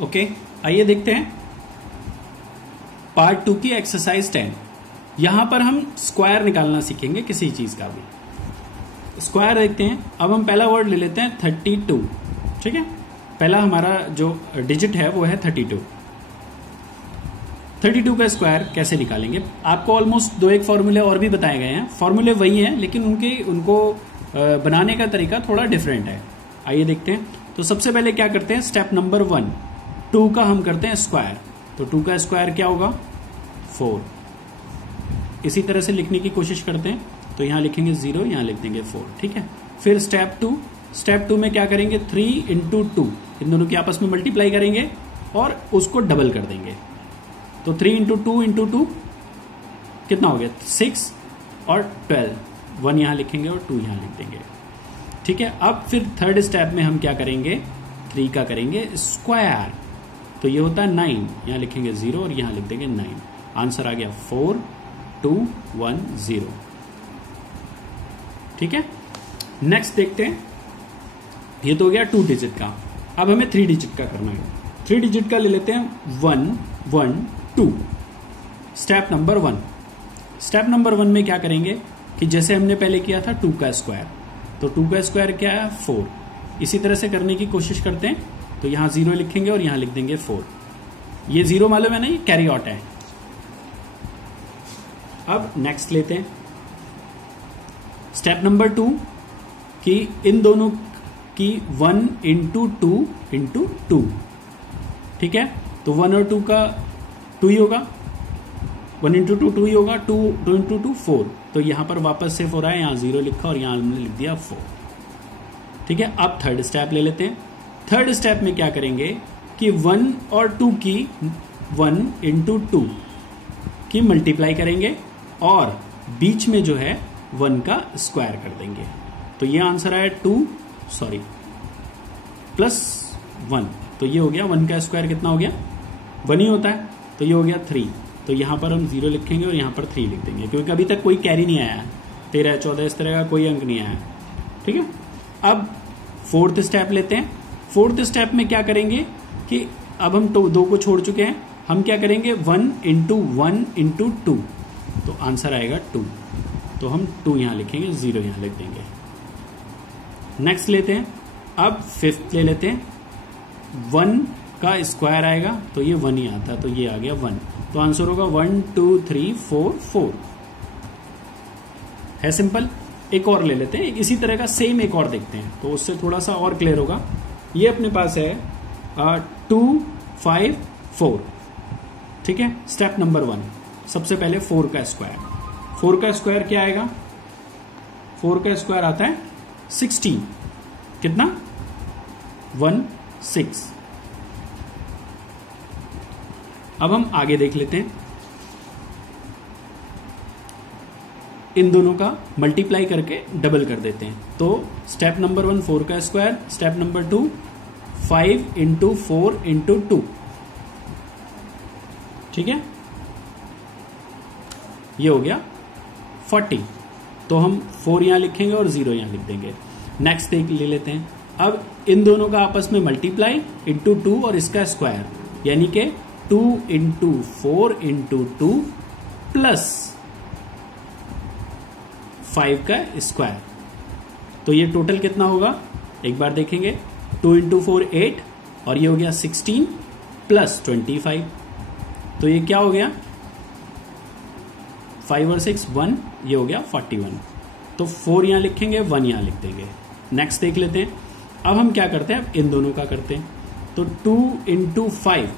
Okay, आइए देखते हैं पार्ट 2 की एक्सरसाइज 10। यहां पर हम स्क्वायर निकालना सीखेंगे किसी चीज का भी। स्क्वायर देखते हैं। अब हम पहला वर्ड ले लेते हैं 32। ठीक है, पहला हमारा जो डिजिट है वो है 32। 32 का स्क्वायर कैसे निकालेंगे? आपको ऑलमोस्ट 2-1 फॉर्मूले और भी बताए गए हैं। फॉर्मूले वही हैं लेकिन उनको बनाने का तरीका थोड़ा डिफरेंट है। आइए देखते हैं। तो सबसे पहले क्या करते हैं, स्टेप नंबर 1, 2 का हम करते हैं स्क्वायर। तो 2 का स्क्वायर क्या होगा? 4। इसी तरह से लिखने की कोशिश करते हैं। तो यहां लिखेंगे 0, यहां लिख देंगे 4। ठीक है, फिर स्टेप 2। स्टेप 2 में क्या करेंगे, 3 × 2, इन दोनों की आपस में मल्टीप्लाई करेंगे और उसको डबल कर देंगे। तो 3 × 2 × 2 कितना हो गया? 6 और 12। 1 यहां लिखेंगे और 2 यहां लिख देंगे। ठीक है, अब फिर थर्ड स्टेप में हम क्या करेंगे, 3 का करेंगे स्क्वायर। तो ये होता है 9, यहां लिखेंगे 0 और यहां लिख देंगे 9। आंसर आ गया 4, 2, 1, 0। ठीक है, नेक्स्ट देखते हैं। ये तो हो गया 2 डिजिट का। अब हमें 3 डिजिट का करना है। 3 डिजिट का ले लेते हैं 1, 1, 2। Step number 1। स्टेप नंबर 1 में क्या करेंगे कि जैसे हमने पहले किया था 2 का स्क्वायर, तो 2 का स्क्वायर क्या है? 4। इसी तरह से करने की कोशिश करते हैं। तो यहां 0 लिखेंगे और यहां लिख देंगे 4। ये 0 मालूम है ना, ये कैरी आउट है। अब नेक्स्ट लेते हैं स्टेप नंबर 2 कि इन दोनों की 1 × 2 × 2। ठीक है, तो 1 और 2 का 2 ही होगा। 1 × 2 2 ही होगा। 2 × 2 4। तो यहां पर वापस से 4 आया, यहां 0 लिखा और यहां हमने लिख दिया 4। ठीक है, अब थर्ड स्टेप ले लेते हैं। थर्ड स्टेप में क्या करेंगे कि 1 और 2 की 1 × 2 की मल्टीप्लाई करेंगे और बीच में जो है 1 का स्क्वायर कर देंगे। तो ये आंसर आया +1। तो ये हो गया 1 का स्क्वायर कितना हो गया? 1 ही होता है। तो ये हो गया 3। तो यहां पर हम 0 लिखेंगे और यहां पर 3 लिख देंगे क्योंकि अभी तक कोई कैरी नहीं आया। 13, 14 इस तरह का कोई अंक नहीं आया। ठीक है, अब फोर्थ स्टेप लेते हैं। फोर्थ स्टेप में क्या करेंगे कि अब हम 2 को छोड़ चुके हैं, हम क्या करेंगे 1 × 1 × 2। तो आंसर आएगा 2। तो हम 2 यहां लिखेंगे, 0 यहां लिख देंगे। नेक्स्ट लेते हैं। अब फिफ्थ ले लेते हैं। 1 का स्क्वायर आएगा तो ये 1 ही आता है, तो ये आ गया 1। तो आंसर होगा 1, 2, 3, 4, 4। है सिंपल। एक और ले लेते हैं, इसी तरह का सेम एक और देखते हैं तो उससे थोड़ा सा और क्लियर होगा। ये अपने पास है 2, 5, 4। ठीक है, स्टेप नंबर 1। सबसे पहले 4 का स्क्वायर। 4 का स्क्वायर क्या आएगा? 4 का स्क्वायर आता है 16। कितना? 1, 6। अब हम आगे देख लेते हैं। इन दोनों का मल्टीप्लाई करके डबल कर देते हैं। तो स्टेप नंबर 1 4 का स्क्वायर, स्टेप नंबर 2 5 × 4 × 2। ठीक है, ये हो गया 40। तो हम 4 यहां लिखेंगे और 0 यहां लिख देंगे। नेक्स्ट ले लेते हैं। अब इन दोनों का आपस में मल्टीप्लाई × 2 और इसका स्क्वायर, यानी कि 2 × 4 × 2 प्लस 5 का स्क्वायर। तो ये टोटल कितना होगा? एक बार देखेंगे। 2 × 4 8 और ये हो गया 16 प्लस 25। तो ये क्या हो गया? 5 और 6 1, ये हो गया 41। तो 4 यहां लिखेंगे, 1 यहां लिख देंगे। नेक्स्ट देख लेते हैं। अब हम क्या करते हैं, अब इन दोनों का करते हैं। तो 2 × 5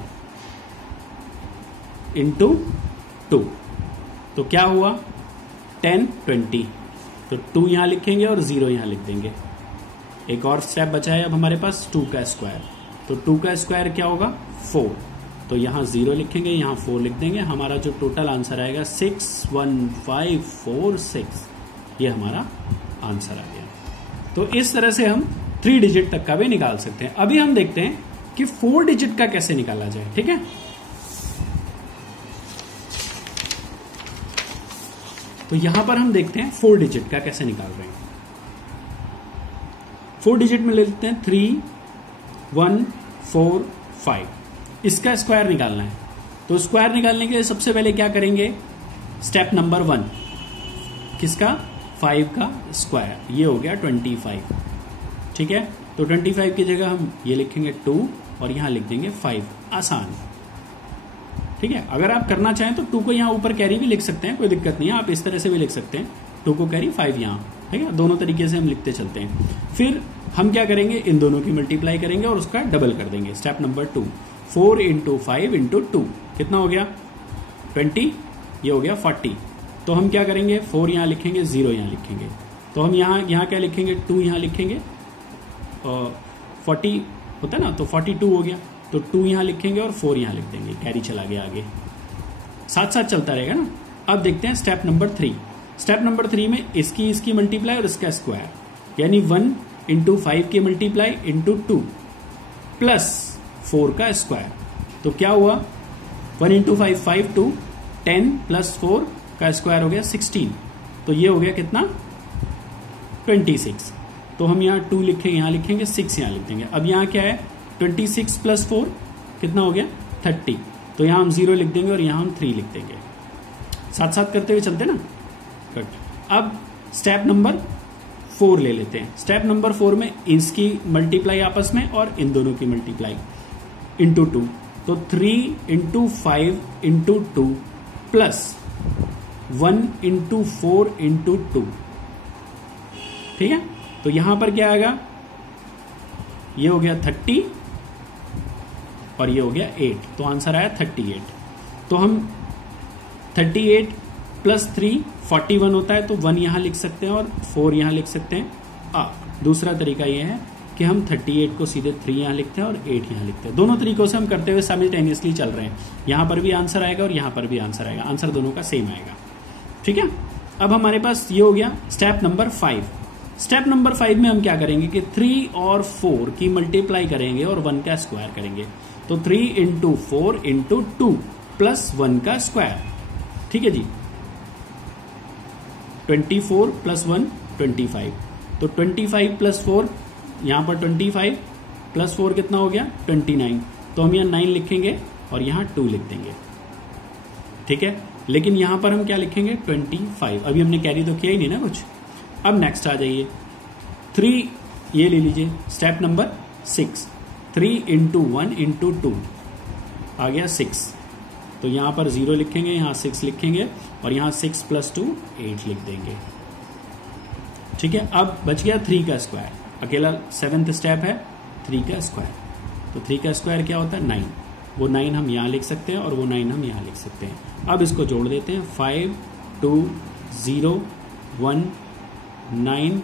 × 2। तो क्या हुआ? 10, 20। तो 2 यहां लिखेंगे और 0 यहां लिख देंगे। एक और स्टेप बचा है अब हमारे पास 2 का स्क्वायर। तो 2 का स्क्वायर क्या होगा? 4। तो यहां 0 लिखेंगे, यहां 4 लिख देंगे। हमारा जो टोटल आंसर आएगा 6, 1, 5, 4, 6। ये हमारा आंसर आ गया। तो इस तरह से हम 3 डिजिट तक का भी निकाल सकते हैं। अभी हम देखते हैं कि 4 डिजिट का कैसे निकाला जाए। ठीक है, तो यहां पर हम देखते हैं 4 डिजिट का कैसे निकाल रहे हैं। 4 डिजिट में ले लेते हैं 3, 1, 4, 5। इसका स्क्वायर निकालना है। तो स्क्वायर निकालने के लिए सबसे पहले क्या करेंगे, स्टेप नंबर 1, किसका, 5 का स्क्वायर, ये हो गया 25। ठीक है, तो 25 की जगह हम ये लिखेंगे 2 और यहां लिख देंगे 5, आसान। ठीक है, अगर आप करना चाहें तो 2 को यहां ऊपर कैरी भी लिख सकते हैं, कोई दिक्कत नहीं है, आप इस तरह से भी लिख सकते हैं, 2 को कैरी 5 यहां। ठीक है, दोनों तरीके से हम लिखते चलते हैं। फिर हम क्या करेंगे, इन दोनों की मल्टीप्लाई करेंगे और उसका डबल कर देंगे। स्टेप नंबर 2, 4 इंटू 5 इंटू 2 कितना हो गया 20, ये हो गया 40। तो हम क्या करेंगे, 4 यहां लिखेंगे, 0 यहां लिखेंगे, तो हम यहां क्या लिखेंगे, 2 यहां लिखेंगे, 40 होता है ना, तो 42 हो गया, तो 2 यहां लिखेंगे और 4 यहां लिख देंगे, कैरी चला गया आगे, साथ साथ चलता रहेगा ना। अब देखते हैं स्टेप नंबर 3। स्टेप नंबर 3 में इसकी मल्टीप्लाई और इसका स्क्वायर, यानी 1 इंटू 5 की मल्टीप्लाई इंटू 2 प्लस 4 का स्क्वायर। तो क्या हुआ, 1 इंटू 5 5, 2 10 प्लस 4 का स्क्वायर हो गया 16। तो ये हो गया कितना 26। तो हम यहाँ 2 लिखेंगे, यहाँ लिखेंगे 6 यहाँ लिख देंगे। अब यहाँ क्या है 26 प्लस 4 कितना हो गया 30। तो यहाँ हम 0 लिख देंगे और यहाँ हम 3 लिख देंगे, साथ साथ करते हुए चलते ना। गुड। अब स्टेप नंबर 4 ले लेते हैं। स्टेप नंबर 4 में इसकी मल्टीप्लाई आपस में और इन दोनों की मल्टीप्लाई इंटू 2। तो 3 into 5 into 2 plus 1 into 4 into 2। ठीक है, तो यहां पर क्या आएगा, ये हो गया 30 और ये हो गया 8, तो आंसर आया 38। तो हम 38 प्लस 3 41 होता है, तो 1 यहां लिख सकते हैं और 4 यहां लिख सकते हैं। दूसरा तरीका ये है कि हम 38 को सीधे 3 यहां लिखते हैं और 8 यहां लिखते हैं। दोनों तरीकों से हम करते हुए साइमल्टेनियसली चल रहे हैं, यहां पर भी आंसर आएगा और यहां पर भी आंसर आएगा, आंसर दोनों का सेम आएगा। ठीक है, अब हमारे पास ये हो गया स्टेप नंबर 5। स्टेप नंबर 5 में हम क्या करेंगे कि 3 और 4 की मल्टीप्लाई करेंगे और 1 का स्क्वायर करेंगे। तो 3 इंटू 4 इंटू 2 प्लस 1 का स्क्वायर। ठीक है जी, 24 प्लस 1 25। तो 25 प्लस 4, यहां पर 25 प्लस 4 कितना हो गया 29। तो हम यहां 9 लिखेंगे और यहां 2 लिख देंगे। ठीक है, लेकिन यहां पर हम क्या लिखेंगे 25, अभी हमने कैरी तो किया ही नहीं ना कुछ। अब नेक्स्ट आ जाइए 3, ये ले लीजिए स्टेप नंबर 6। 3 इंटू 1 इंटू 2 आ गया 6। तो यहां पर 0 लिखेंगे, यहां 6 लिखेंगे और यहां 6 प्लस 2 8 लिख देंगे। ठीक है, अब बच गया 3 का स्क्वायर, अकेला 7th स्टेप है 3 का स्क्वायर। तो 3 का स्क्वायर क्या होता है 9, वो 9 हम यहां लिख सकते हैं और वो 9 हम यहां लिख सकते हैं। अब इसको जोड़ देते हैं 5 2 0 1 9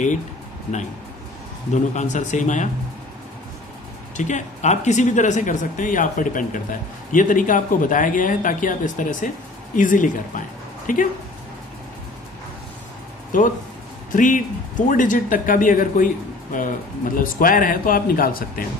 8 9, दोनों का आंसर सेम आया। ठीक है, आप किसी भी तरह से कर सकते हैं, ये आप पर डिपेंड करता है। ये तरीका आपको बताया गया है ताकि आप इस तरह से इजीली कर पाएं। ठीक है, तो 3-4 डिजिट तक का भी अगर कोई मतलब स्क्वायर है तो आप निकाल सकते हैं।